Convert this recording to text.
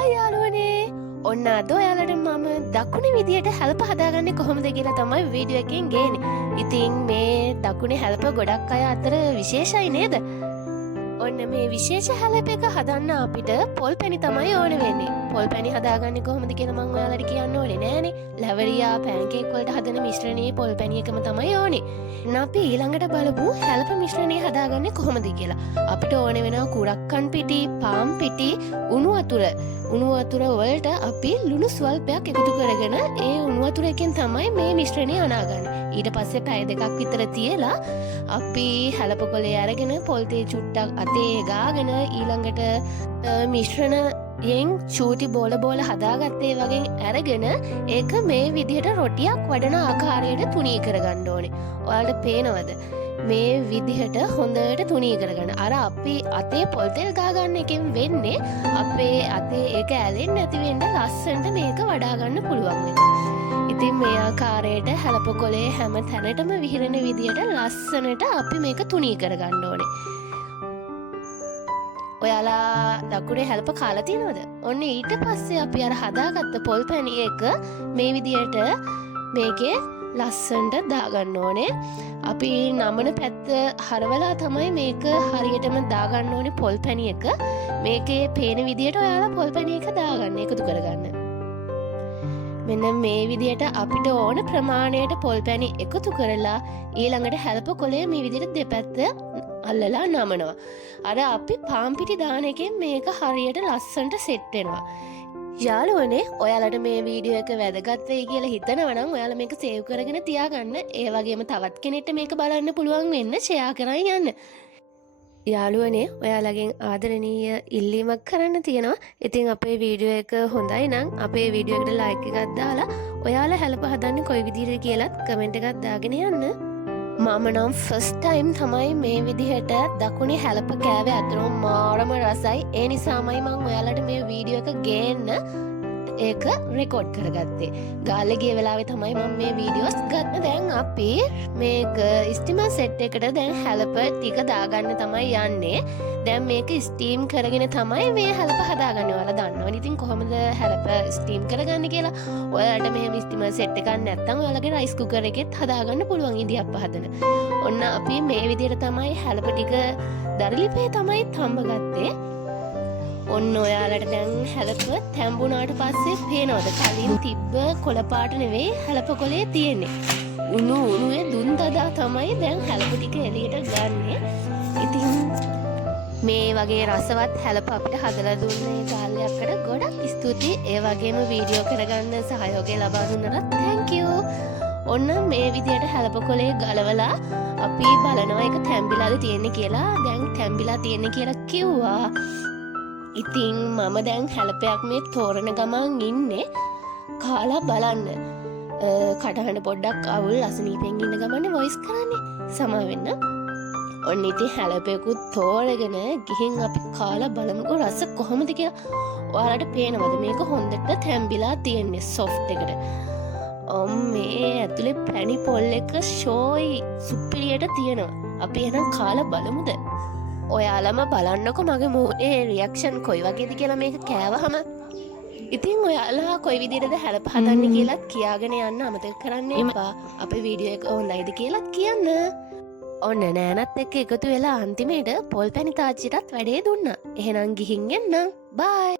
අයාලුවනේ ඔන්න අද ඔයාලට මම දකුණේ විදියට හැල්ප හදාගන්නේ කොහොමද කියලා තමයි වීඩියෝ එකෙන් ගේන්නේ. ඉතින් මේ දකුණේ හැල්ප ගොඩක් අය අතර විශේෂයි නේද? ඔන්න මේ විශේෂ හැල්ප එක හදන්න අපිට පොල් පැණි තමයි ඕන වෙන්නේ. පොල් පැණි හදාගන්නේ කොහොමද කියලා මම ඔයාලට කියන්න ඕනේ නෑනේ. ලැවරියා පෑන්කේක් වලට හදන මිශ්‍රණයේ පොල් පැණි එකම තමයි ඕනේ. අපි ඊළඟට බලමු හැල්ප මිශ්‍රණය හදාගන්නේ කොහොමද කියලා. අපිට ඕන වෙනවා කුරක්කන් පිටි, පාම් පිටි, උණු වතුර වලට අපි ලුණු ස්වල්පයක් එකතු කරගෙන ඒ උණු වතුර එකෙන් තමයි මේ මිශ්‍රණය අනාගන්නේ. ඊට පස්සේ පැය දෙකක් විතර තියලා අපි හැලප කොලේ අරගෙන පොල් තේ චුට්ටක් අතේ ගාගෙන ඊළඟට මිශ්‍රණයෙන් චූටි බෝල හදාගත්තේ වගේ අරගෙන ඒක මේ විදිහට රොටියක් වඩන ආකාරයට තුනී කරගන්න ඕනේ. ඔයාලට පේනවද? මේ විදිහට හොඳට තුනී කරගන්න. අර අපි අතේ පොල් තෙල් ගාගන්න එකෙන් වෙන්නේ අපේ අතේ ඒක ඇලෙන්නේ නැති වෙන්න ලස්සනට මේක වඩා ගන්න පුළුවන් වෙනවා. ඉතින් මේ ආකාරයට හැලප කොලේ හැම තැනටම විහිරෙන විදිහට ලස්සනට අපි මේක තුනී කරගන්න ඕනේ. ඔයාලා දකුණේ හැලප කාලා තියෙනවද? ඔන්න ඊට පස්සේ අපි අර හදාගත්ත පොල් පැණි එක මේ විදිහට මේකේ ලස්සනට දාගන්න ඕනේ. අපි නමන පැත්ත හරවලා තමයි මේක හරියටම දාගන්න ඕනේ පොල් පැණි එක. මේකේ පේන විදිහට ඔයාලා පොල් පැණි එක දාගන්න, එකතු කරගන්න. මෙන්න මේ විදිහට අපිට ඕන ප්‍රමාණයට පොල් පැණි එකතු කරලා ඊළඟට හැලප කොලේ මේ විදිහට දෙපැත්ත අල්ලලා නමනවා. අර අපි පාම් පිටි දාන එකෙන් මේක හරියට ලස්සනට සෙට් වෙනවා. යාළුවනේ ඔයාලට මේ වීඩියෝ එක වැදගත් වෙයි කියලා හිතනවා නම් ඔයාලා මේක සේව් කරගෙන තියාගන්න. ඒ වගේම තවත් කෙනෙක්ට මේක බලන්න පුළුවන් වෙන්න ෂෙයා කරන් යන්න. යාළුවනේ ඔයාලගෙන් ආදරණීය ඉල්ලීමක් කරන්න තියෙනවා. ඉතින් අපේ වීඩියෝ එක හොඳයි නම් අපේ වීඩියෝ එකට ලයික් එකක් දාලා ඔයාලා හැලප හදන්නේ කොයි විදිහට කියලාත් කමෙන්ට් එකක් දාගෙන යන්න. මම නම් ෆස්ට් ටයිම් තමයි මේ විදිහට දකුණේ හැලප කෑවේ. අතරම මාරම රසයි. ඒ නිසාමයි මම ඔයාලට මේ වීඩියෝ එක ගේන්න ඒක රෙකෝඩ් කරගත්තේ. ගාල්ලේ ගිය වෙලාවේ තමයි මම මේ වීඩියෝස් ගත්ත. දැන් අපි මේක ස්ටිමර් සෙට් එකට දැන් හැලප ටික දාගන්න තමයි යන්නේ. දැන් මේක ස්ටීම් කරගෙන තමයි මේ හැලප හදාගන්නේ. ඔයාලා දන්නවනේ ඉතින් කොහොමද හැලප ස්ටීම් කරගන්නේ කියලා. ඔයාලට මෙහෙම ස්ටිමර් සෙට් එකක් නැත්නම් ඔයාලගේ රයිස් කුකර් එකෙත් හදාගන්න පුළුවන් ඉදියප්ප හදන. ඔන්න අපි මේ විදිහට තමයි හැලප ටික දරලිපේ තමයි තම්බ ගත්තේ. ඔන්න ඔයාලට දැන් හැලප තැම්බුණාට පස්සේ පේනවද කලින් තිබ්බ කොළ පාට නෙවෙයි හැලප කොලේ තියෙන්නේ. උණුවේ දුන් දදා තමයි දැන් හැලප ටික එළියට ගන්නෙ. ඉතින් මේ වගේ රසවත් හැලප අපිට හදලා දුන්නේ ගාල්ලයක්කට ගොඩක් ස්තුතියි. ඒ වගේම වීඩියෝ කරගන්න සහයෝගය ලබා දුන්නට thank you. ඔන්න මේ විදිහට හැලප කොලේ ගලවලා අපි බලනවා ඒක තැම්බිලාද තියෙන්නේ කියලා. දැන් තැම්බිලා තියෙන්නේ කියලා කිව්වා. ඉතින් මම දැන් හැලපයක් මේ තෝරන ගමන් ඉන්නේ. කාලා බලන්න. කටහඬ පොඩ්ඩක් අවුල් අසනීපෙන් ඉන්න ගමන් වොයිස් කරන්නේ. සමා වෙන්න. ඔන්න ඉතින් හැලපයකුත් තෝරගෙන ගිහින් අපි කාලා බලමුකෝ රස කොහොමද කියලා. ඔයාලට පේනවද මේක හොඳට තැම්බිලා තියෙන්නේ සොෆ්ට් එකට. මේ ඇතුලේ පැණි පොල් එක ෂෝයි සුපිරියට තියෙනවා. අපි එහෙනම් කාලා බලමුද? ඔයාලම බලන්නකො මගේ මූණේ රියැක්ෂන් කොයි වගේද කියලා මේක කෑවහම. ඉතින් ඔයාලා කොයි විදිහටද හැලප හදන්නේ කියලාත් කියාගෙන යන්න අමතක කරන්න එපා. අපේ වීඩියෝ එක හොඳයිද කියලාත් කියන්න. ඔන්න නෑනත් එක්ක එකතු වෙලා අන්තිමේට පොල් පැණි තාච්චිටත් වැඩේ දුන්නා. එහෙනම් ගිහින් එන්නම්. බයි.